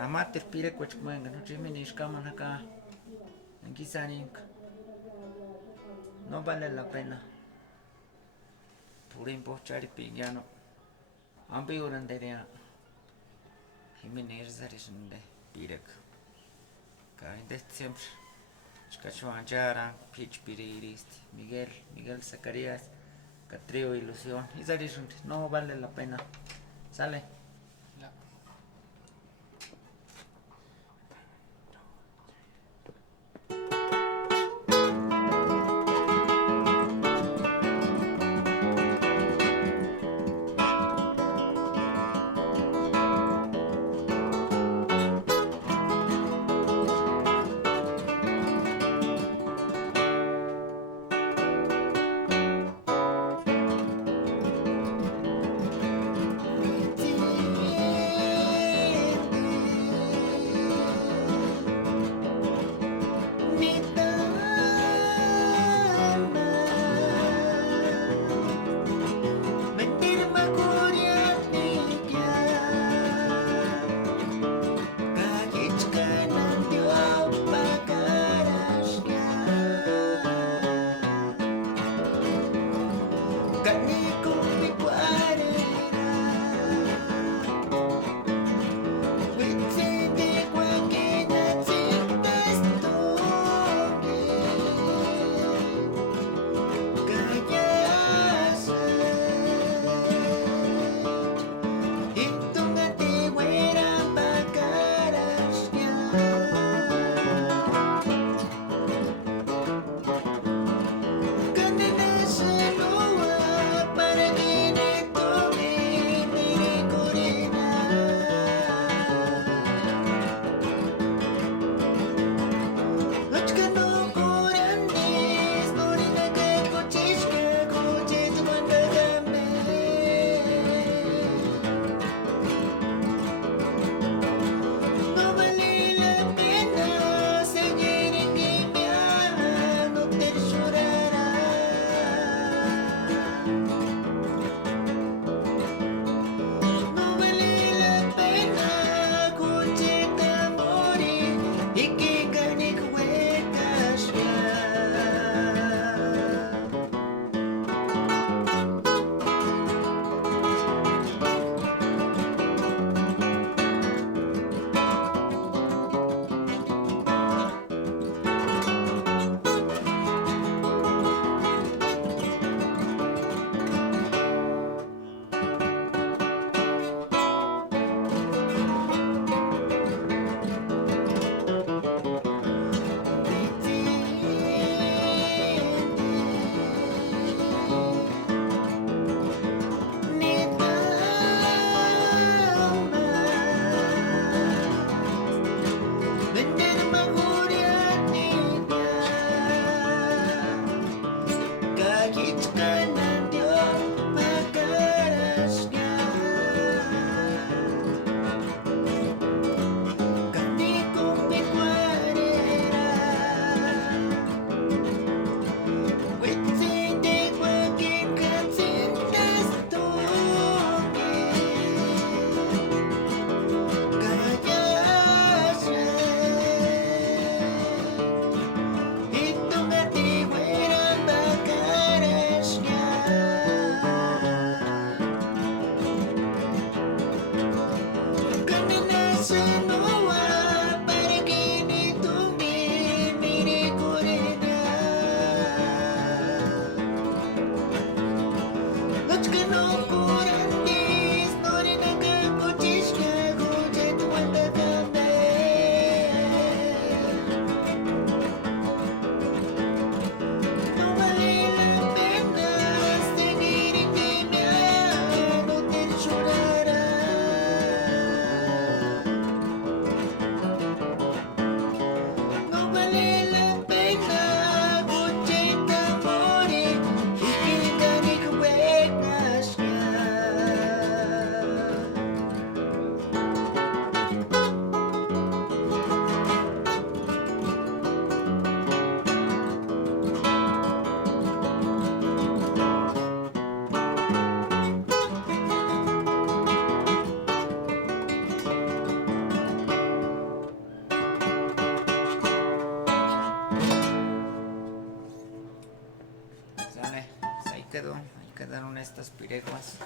Amatir pire cuachmuenga, no chiminish kaman acá. En Kisaning. No vale la pena. Purin pochari pillano. Ampi durante dia. Jiminir zarishunde pirek. Kain de siempre. Escachuan Jara, Pitch Piriristi, Miguel Zacarías, Catrío Ilusión. Y zarishunde. No vale la pena. Sale. estas pirecuas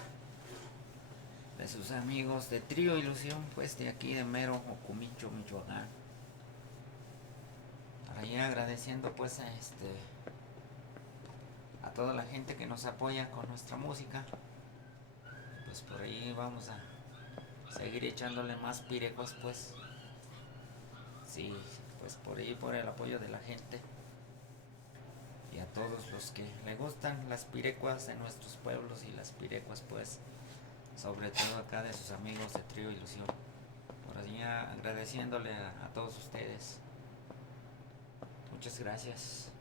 de sus amigos de Trío Ilusión, pues de aquí de Mero, Ocumicho, Michoacán. Ahí agradeciendo pues a toda la gente que nos apoya con nuestra música. Pues por ahí vamos a seguir echándole más pirecuas, pues. Sí, pues por ahí, por el apoyo de la gente. Y a todos los que le gustan las pirecuas de nuestros pueblos y las pirecuas, pues, sobre todo acá de sus amigos de Trío Ilusión. Por allí agradeciéndole a todos ustedes. Muchas gracias.